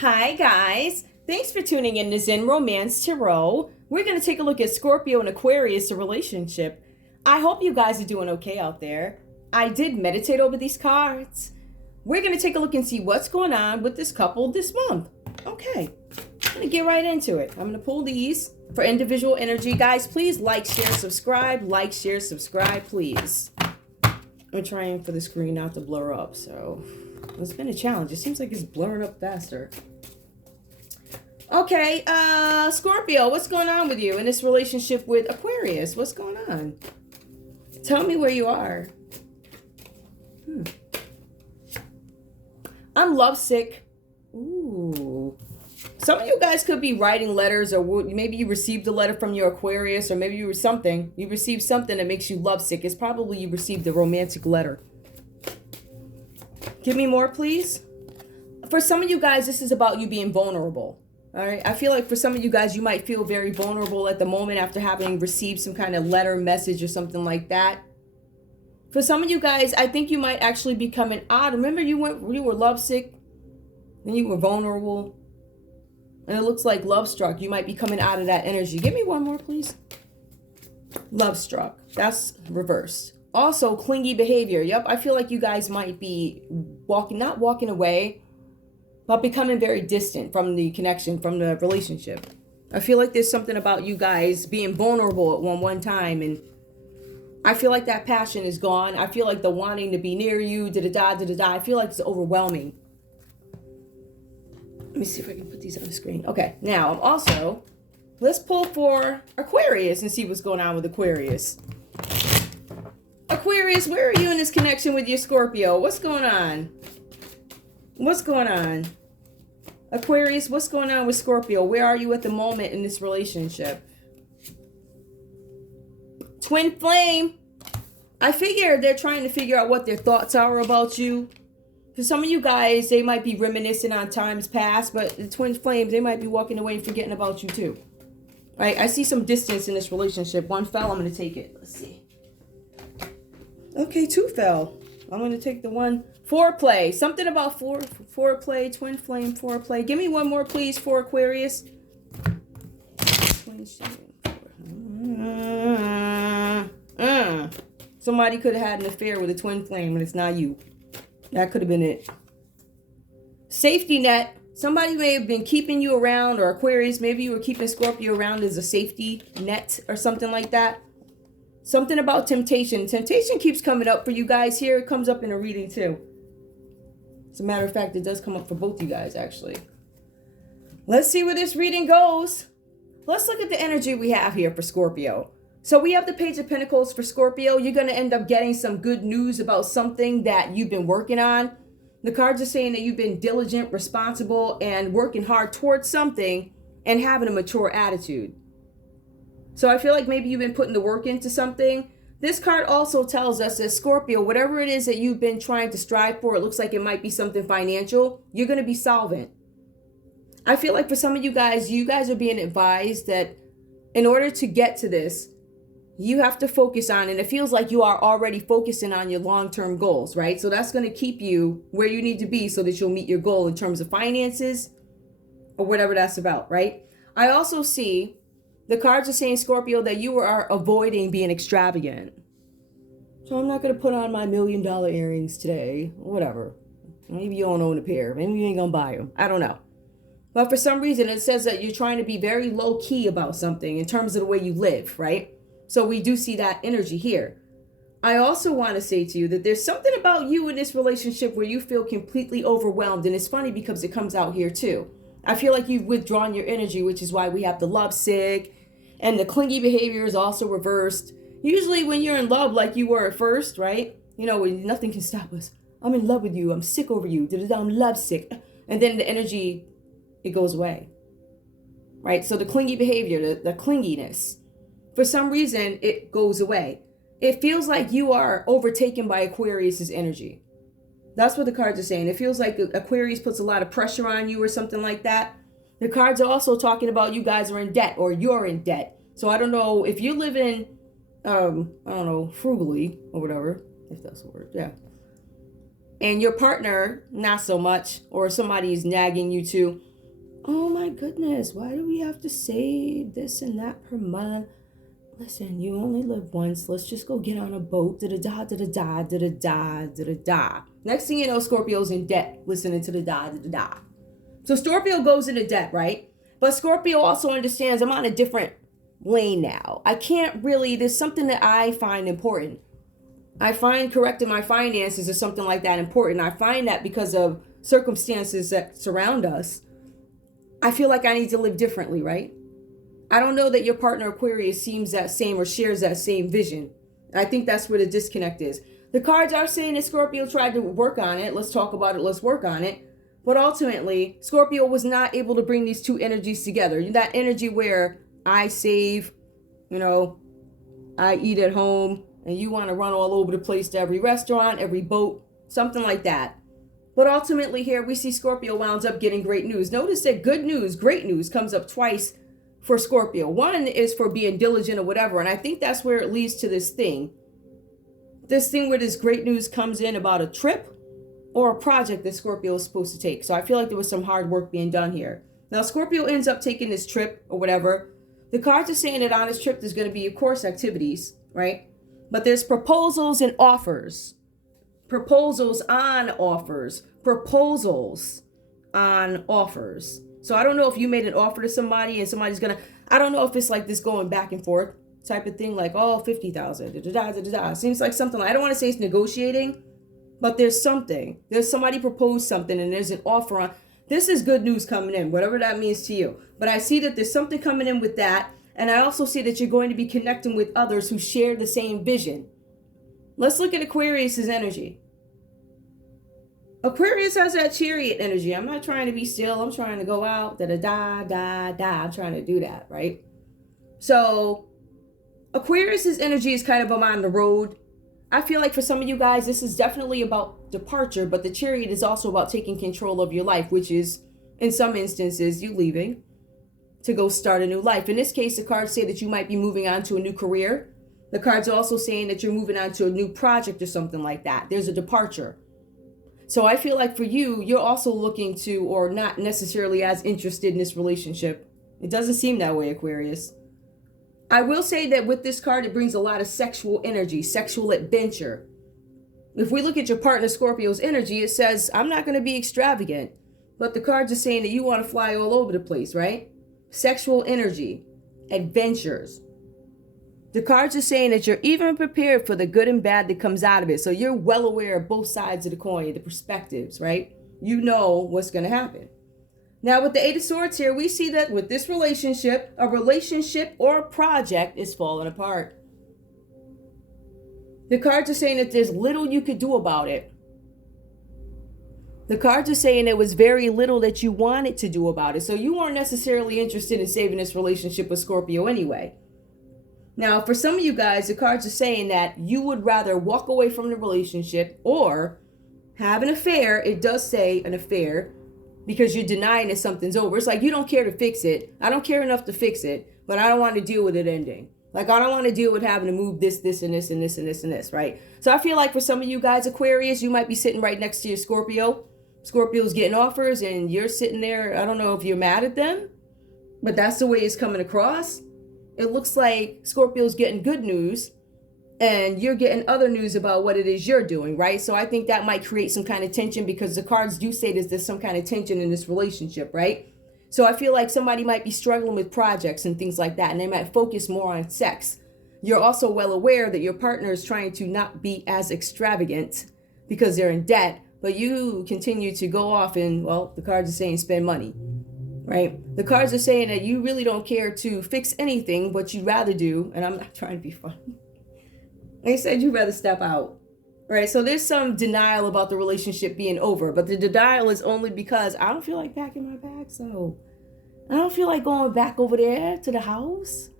Hi guys, thanks for tuning in to Zen Romance Tarot. We're going to take a look at Scorpio and Aquarius, the relationship. I hope you guys are doing okay out there. I did meditate over these cards. We're going to take a look and see what's going on with this couple this month. Okay, I'm going to get right into it. I'm going to pull these for individual energy. Guys, please like, share, subscribe. Like, share, subscribe, please. I'm trying for the screen not to blur up, so it's been a challenge. It seems like it's blurring up faster. Okay, Scorpio, what's going on with you in this relationship with Aquarius? What's going on? Tell me where you are. I'm lovesick. Ooh. Some of you guys could be writing letters, or maybe you received a letter from your Aquarius, or maybe you received something that makes you lovesick. It's probably you received a romantic letter. Give me more, please. For some of you guys, this is about you being vulnerable. All right. I feel like for some of you guys, you might feel very vulnerable at the moment after having received some kind of letter, message, or something like that. For some of you guys, I think you might actually be coming out. Remember, you were lovesick, then you were vulnerable, and it looks like love struck. You might be coming out of that energy. Give me one more, please. Love struck. That's reversed. Also, clingy behavior. Yep, I feel like you guys might be not walking away, but becoming very distant from the connection, from the relationship. I feel like there's something about you guys being vulnerable at one time, and I feel like that passion is gone. I feel like the wanting to be near you, da-da-da. I feel like it's overwhelming. Let me see if I can put these on the screen. Okay, now I'm also, let's pull for Aquarius and see what's going on with Aquarius. Aquarius, where are you in this connection with your Scorpio? What's going on? What's going on? Aquarius, what's going on with Scorpio? Where are you at the moment in this relationship? Twin flame. I figure they're trying to figure out what their thoughts are about you. For some of you guys, they might be reminiscing on times past, but the twin flames, they might be walking away and forgetting about you too. Right? I see some distance in this relationship. One fell, I'm going to take it. Let's see. Okay, two fell. I'm going to take the one. Foreplay. Something about foreplay, twin flame, foreplay. Give me one more, please, for Aquarius. Somebody could have had an affair with a twin flame, and it's not you. That could have been it. Safety net. Somebody may have been keeping you around, or Aquarius, maybe you were keeping Scorpio around as a safety net or something like that. Something about temptation. Temptation keeps coming up for you guys here. It comes up in a reading too. As a matter of fact, it does come up for both you guys, actually. Let's see where this reading goes. Let's look at the energy we have here for Scorpio. So we have the Page of Pentacles for Scorpio. You're going to end up getting some good news about something that you've been working on. The cards are saying that you've been diligent, responsible, and working hard towards something and having a mature attitude. So I feel like maybe you've been putting the work into something. This card also tells us that Scorpio, whatever it is that you've been trying to strive for, it looks like it might be something financial, you're going to be solvent. I feel like for some of you guys are being advised that in order to get to this, you have to focus on, and it feels like you are already focusing on your long-term goals, right? So that's going to keep you where you need to be so that you'll meet your goal in terms of finances or whatever that's about, right? I also see the cards are saying, Scorpio, that you are avoiding being extravagant. So I'm not going to put on my $1 million earrings today. Whatever. Maybe you don't own a pair. Maybe you ain't going to buy them. I don't know. But for some reason, it says that you're trying to be very low-key about something in terms of the way you live, right? So we do see that energy here. I also want to say to you that there's something about you in this relationship where you feel completely overwhelmed. And it's funny because it comes out here too. I feel like you've withdrawn your energy, which is why we have the lovesick. And the clingy behavior is also reversed. Usually when you're in love like you were at first, right? You know, when nothing can stop us. I'm in love with you. I'm sick over you. I'm lovesick. And then the energy, it goes away. Right? So the clingy behavior, the clinginess, for some reason, it goes away. It feels like you are overtaken by Aquarius's energy. That's what the cards are saying. It feels like Aquarius puts a lot of pressure on you or something like that. The cards are also talking about you guys are in debt or you're in debt. So I don't know if you're living, frugally or whatever, if that's the word. Yeah. And your partner, not so much, or somebody is nagging you to, oh my goodness, why do we have to save this and that per month? Listen, you only live once. Let's just go get on a boat. Da-da-da, da-da-da, da-da-da, da-da-da. Next thing you know, Scorpio's in debt, listening to the da-da-da-da. So Scorpio goes into debt, right? But Scorpio also understands I'm on a different lane now. I can't really, there's something that I find important. I find correcting my finances or something like that important. I find that because of circumstances that surround us, I feel like I need to live differently, right? I don't know that your partner Aquarius seems that same or shares that same vision. I think that's where the disconnect is. The cards are saying that Scorpio tried to work on it. Let's talk about it. Let's work on it. But ultimately, Scorpio was not able to bring these two energies together. That energy where I save, I eat at home, and you want to run all over the place to every restaurant, every boat, something like that. But ultimately here we see Scorpio winds up getting great news. Notice that good news, great news comes up twice for Scorpio. One is for being diligent or whatever. And I think that's where it leads to this thing. This thing where this great news comes in about a trip or a project that Scorpio is supposed to take. So I feel like there was some hard work being done here. Now Scorpio ends up taking this trip or whatever. The cards are saying that on this trip there's going to be, of course, activities, right? But there's proposals and offers. Proposals on offers. Proposals on offers. So I don't know if you made an offer to somebody and somebody's going to, I don't know if it's like this going back and forth type of thing, like, oh, 50,000. Seems like something, I don't want to say it's negotiating, but there's something. There's somebody proposed something and there's an offer on. This is good news coming in, whatever that means to you. But I see that there's something coming in with that. And I also see that you're going to be connecting with others who share the same vision. Let's look at Aquarius's energy. Aquarius has that chariot energy. I'm not trying to be still. I'm trying to go out. Da-da-da-da-da. I'm trying to do that, right? So Aquarius's energy is kind of on the road. I feel like for some of you guys, this is definitely about departure, but the chariot is also about taking control of your life, which is, in some instances, you leaving to go start a new life. In this case, the cards say that you might be moving on to a new career. The cards are also saying that you're moving on to a new project or something like that. There's a departure. So I feel like for you, you're also looking to, or not necessarily as interested in this relationship. It doesn't seem that way, Aquarius. I will say that with this card, it brings a lot of sexual energy, sexual adventure. If we look at your partner Scorpio's energy, it says, I'm not going to be extravagant. But the cards are saying that you want to fly all over the place, right? Sexual energy, adventures. The cards are saying that you're even prepared for the good and bad that comes out of it. So you're well aware of both sides of the coin, the perspectives, right? You know what's going to happen. Now with the Eight of Swords here, we see that with this relationship, a relationship or a project is falling apart. The cards are saying that there's little you could do about it. The cards are saying there was very little that you wanted to do about it. So you weren't necessarily interested in saving this relationship with Scorpio anyway. Now, for some of you guys, the cards are saying that you would rather walk away from the relationship or have an affair. It does say an affair because you're denying that something's over. It's like you don't care to fix it. I don't care enough to fix it, but I don't want to deal with it ending. Like, I don't want to deal with having to move this, and this, and this, and this, and this, right? So I feel like for some of you guys, Aquarius, you might be sitting right next to your Scorpio. Scorpio's getting offers and you're sitting there. I don't know if you're mad at them, but that's the way it's coming across. It looks like Scorpio's getting good news and you're getting other news about what it is you're doing, right? So I think that might create some kind of tension because the cards do say there's some kind of tension in this relationship, right? So I feel like somebody might be struggling with projects and things like that, and they might focus more on sex. You're also well aware that your partner is trying to not be as extravagant because they're in debt, but you continue to go off and, well, the cards are saying spend money, right? The cards are saying that you really don't care to fix anything, but you'd rather do, and I'm not trying to be funny. They said you'd rather step out, right? So there's some denial about the relationship being over, but the denial is only because I don't feel like packing my bag, so I don't feel like going back over there to the house.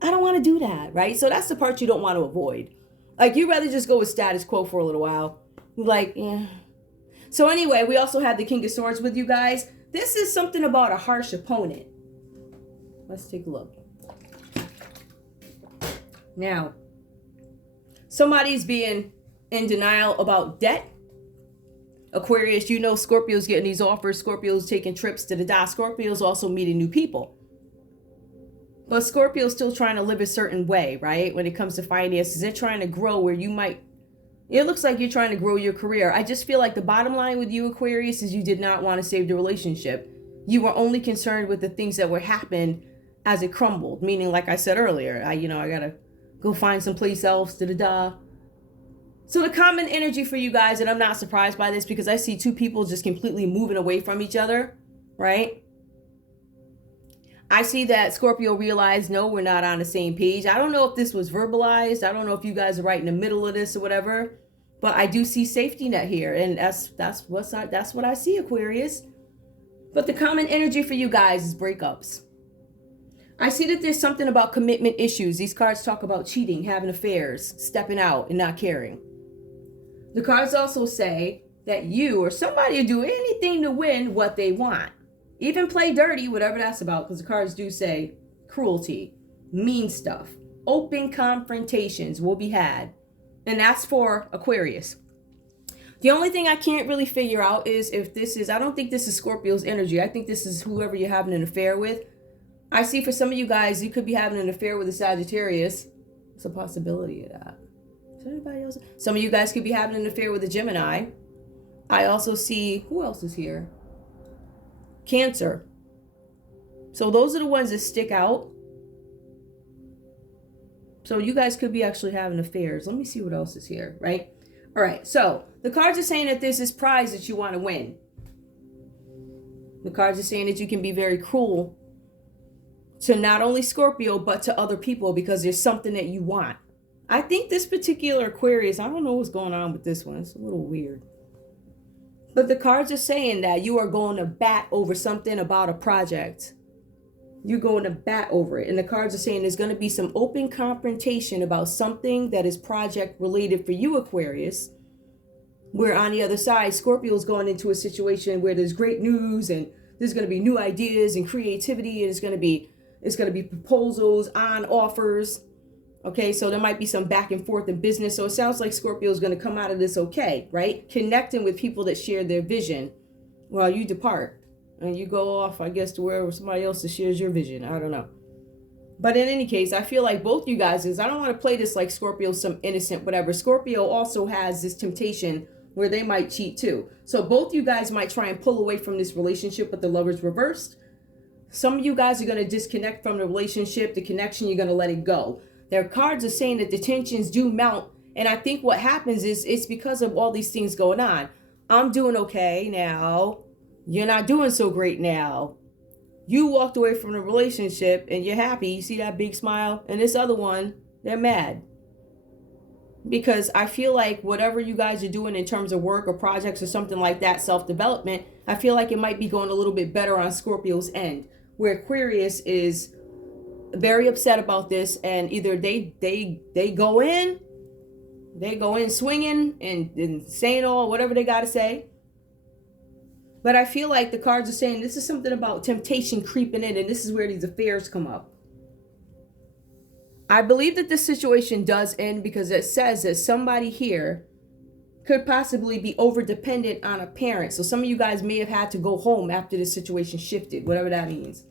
I don't want to do that, right? So that's the part you don't want to avoid. Like, you'd rather just go with status quo for a little while. Like, yeah. So anyway, we also have the King of Swords with you guys. This is something about a harsh opponent. Let's take a look. Now, somebody's being in denial about debt. Aquarius, you know Scorpio's getting these offers. Scorpio's taking trips to the dot. Scorpio's also meeting new people. But Scorpio's still trying to live a certain way, right? When it comes to finances, they're trying to grow where you might... It looks like you're trying to grow your career. I just feel like the bottom line with you, Aquarius, is you did not want to save the relationship. You were only concerned with the things that were happening as it crumbled. Meaning, like I said earlier, I gotta go find someplace else, da-da-da. So the common energy for you guys, and I'm not surprised by this because I see two people just completely moving away from each other, right? I see that Scorpio realized, no, we're not on the same page. I don't know if this was verbalized. I don't know if you guys are right in the middle of this or whatever, but I do see safety net here, and that's what I see, Aquarius. But the common energy for you guys is breakups. I see that there's something about commitment issues. These cards talk about cheating, having affairs, stepping out, and not caring. The cards also say that you or somebody will do anything to win what they want. Even play dirty, whatever that's about, because the cards do say cruelty, mean stuff, open confrontations will be had. And that's for Aquarius. The only thing I can't really figure out is if this is, I don't think this is Scorpio's energy. I think this is whoever you're having an affair with. I see for some of you guys, you could be having an affair with a Sagittarius. It's a possibility of that. Is there anybody else? Some of you guys could be having an affair with a Gemini. I also see, who else is here? Cancer. So those are the ones that stick out. So you guys could be actually having affairs. Let me see what else is here, right? All right, so the cards are saying that there's this prize that you want to win. The cards are saying that you can be very cruel to not only Scorpio, but to other people because there's something that you want. I think this particular Aquarius, I don't know what's going on with this one. It's a little weird. But the cards are saying that you are going to bat over something about a project. You're going to bat over it. And the cards are saying there's going to be some open confrontation about something that is project related for you, Aquarius. Where on the other side, Scorpio is going into a situation where there's great news and there's going to be new ideas and creativity. And it's going to be proposals on offers. Okay, so there might be some back and forth in business. So it sounds like Scorpio is going to come out of this okay, right? Connecting with people that share their vision while you depart. And you go off, I guess, to wherever somebody else shares your vision. I don't know. But in any case, I feel like both you guys I don't want to play this like Scorpio's some innocent whatever. Scorpio also has this temptation where they might cheat too. So both you guys might try and pull away from this relationship, but the Lovers reversed. Some of you guys are going to disconnect from the relationship, the connection, you're going to let it go. Their cards are saying that the tensions do mount. And I think what happens is it's because of all these things going on. I'm doing okay now. You're not doing so great now. You walked away from the relationship and you're happy. You see that big smile? And this other one, they're mad. Because I feel like whatever you guys are doing in terms of work or projects or something like that, self-development, I feel like it might be going a little bit better on Scorpio's end. Where Aquarius is very upset about this, and either they go in swinging and saying all whatever they got to say. But I feel like the cards are saying this is something about temptation creeping in, and this is where these affairs come up. I believe that this situation does end because it says that somebody here could possibly be over dependent on a parent. So some of you guys may have had to go home after the situation shifted, whatever that means.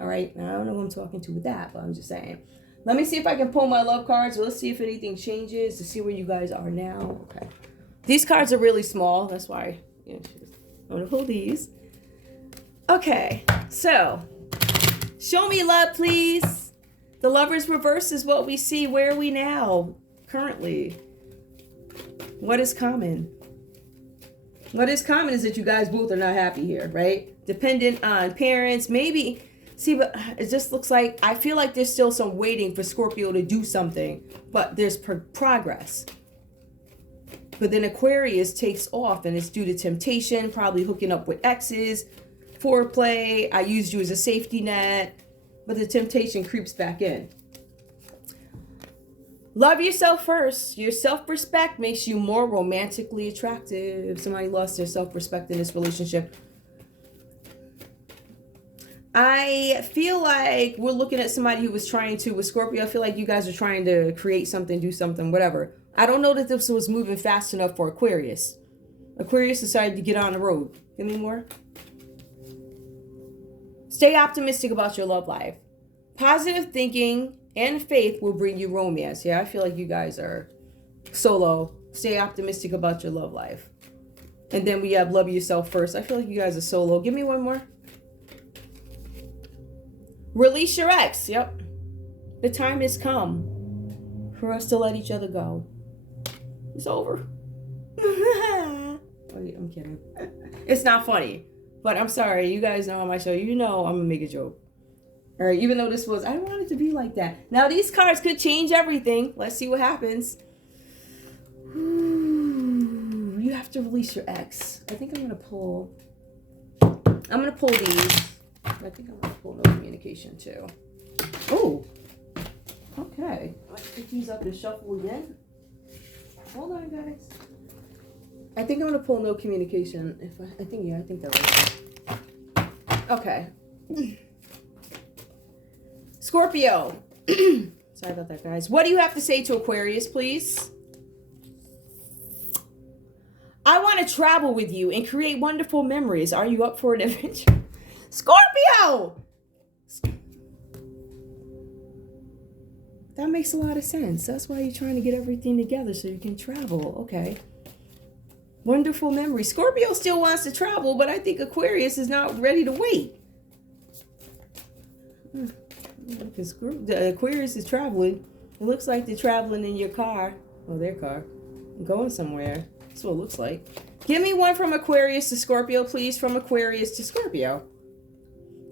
All right, now I don't know who I'm talking to with that, but I'm just saying. Let me see if I can pull my love cards. Let's see if anything changes to see where you guys are now. Okay. These cards are really small. That's why I'm going to pull these. Okay, so show me love, please. The Lovers reverse is what we see. Where are we now, currently? What is common? What is common is that you guys both are not happy here, right? Dependent on parents, maybe. See, but it just looks like, I feel like there's still some waiting for Scorpio to do something, but there's progress. But then Aquarius takes off and it's due to temptation, probably hooking up with exes, foreplay, I used you as a safety net, but the temptation creeps back in. Love yourself first. Your self-respect makes you more romantically attractive. Somebody lost their self-respect in this relationship. I feel like we're looking at somebody who was trying to, with Scorpio, I feel like you guys are trying to create something, do something, whatever. I don't know that this was moving fast enough for Aquarius. Aquarius decided to get on the road. Give me more. Stay optimistic about your love life. Positive thinking and faith will bring you romance. Yeah, I feel like you guys are solo. Stay optimistic about your love life. And then we have love yourself first. I feel like you guys are solo. Give me one more. Release your ex. Yep. The time has come for us to let each other go. It's over. I'm kidding. It's not funny. But I'm sorry. You guys know on my show, you know I'm going to make a joke. All right, even though this was, I don't want it to be like that. Now, these cards could change everything. Let's see what happens. Ooh, you have to release your ex. I think I'm going to pull these. I think I'm going to pull no communication too. Oh, okay. Let's pick these up and shuffle again. Hold on, guys. I think I'm going to pull no communication. I think that was okay. Scorpio. Sorry about that, guys. What do you have to say to Aquarius, please? I want to travel with you and create wonderful memories. Are you up for an adventure? Scorpio! That makes a lot of sense. That's why you're trying to get everything together so you can travel. Okay. Wonderful memories. Scorpio still wants to travel, but I think Aquarius is not ready to wait. Because the Aquarius is traveling. It looks like they're traveling in your car. Well, their car. Going somewhere. That's what it looks like. Give me one from Aquarius to Scorpio, please. From Aquarius to Scorpio.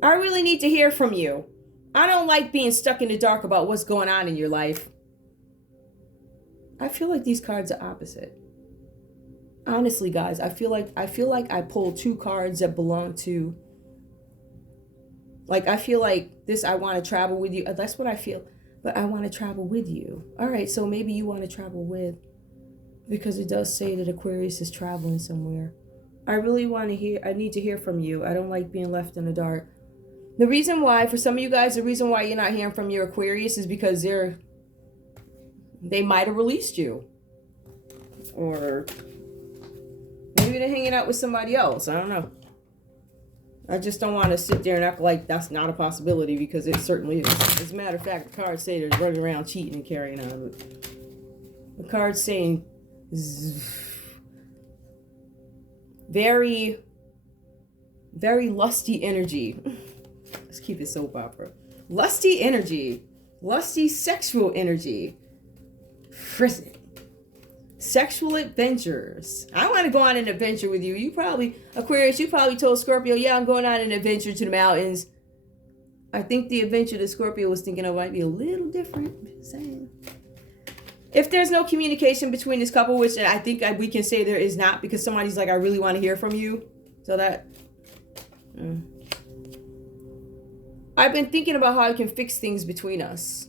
I really need to hear from you. I don't like being stuck in the dark about what's going on in your life. I feel like these cards are opposite. Honestly, guys, I feel like I pulled two cards that belong to, like, I feel like this, I want to travel with you. That's what I feel. But I want to travel with you. All right, so maybe you want to travel with, because it does say that Aquarius is traveling somewhere. I really want to hear, I need to hear from you. I don't like being left in the dark. The reason why, for some of you guys, the reason why you're not hearing from your Aquarius is because they might have released you. Or maybe they're hanging out with somebody else. I don't know. I just don't want to sit there and act like that's not a possibility, because it certainly is. As a matter of fact, the cards say they're running around cheating and carrying on. The cards saying very, very lusty energy. Let's keep it soap opera. Lusty energy. Lusty sexual energy. Prison. Sexual adventures. I want to go on an adventure with you. You probably, Aquarius, you probably told Scorpio, yeah, I'm going on an adventure to the mountains. I think the adventure that Scorpio was thinking of might be a little different. Just saying. If there's no communication between this couple, which I think we can say there is not, because somebody's like, I really want to hear from you. So that... I've been thinking about how I can fix things between us.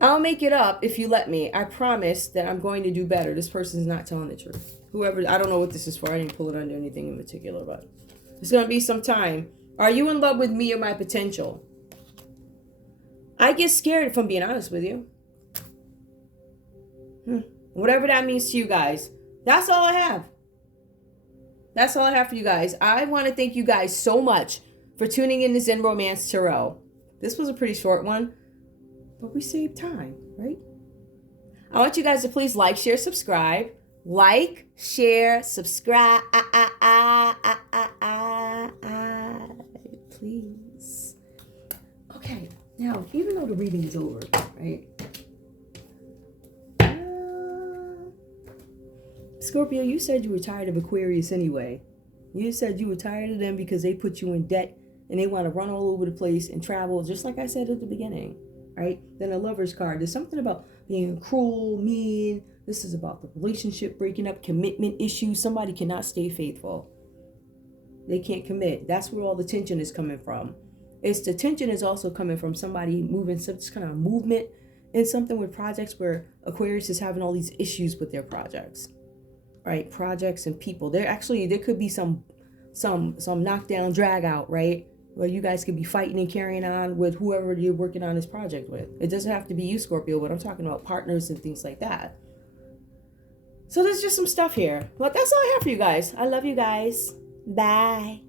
I'll make it up if you let me. I promise that I'm going to do better. This person's not telling the truth. Whoever, I don't know what this is for. I didn't pull it under anything in particular, but it's going to be some time. Are you in love with me or my potential? I get scared, if I'm being honest with you. Whatever that means to you guys. That's all I have. That's all I have for you guys. I want to thank you guys so much for tuning in to Zen Romance Tarot. This was a pretty short one, but we saved time, right? I want you guys to please like, share, subscribe. Like, share, subscribe. Please. Okay, now, even though the reading is over, right? Scorpio, you said you were tired of Aquarius anyway. You said you were tired of them because they put you in debt and they want to run all over the place and travel, just like I said at the beginning, right? Then a Lover's card. There's something about being cruel, mean. This is about the relationship breaking up, commitment issues. Somebody cannot stay faithful. They can't commit. That's where all the tension is coming from. The tension is also coming from somebody moving, some kind of movement in something with projects where Aquarius is having all these issues with their projects. Right, projects and people. There could be some knockdown, drag out, right? Well, you guys could be fighting and carrying on with whoever you're working on this project with. It doesn't have to be you, Scorpio, but I'm talking about partners and things like that. So there's just some stuff here. But that's all I have for you guys. I love you guys. Bye.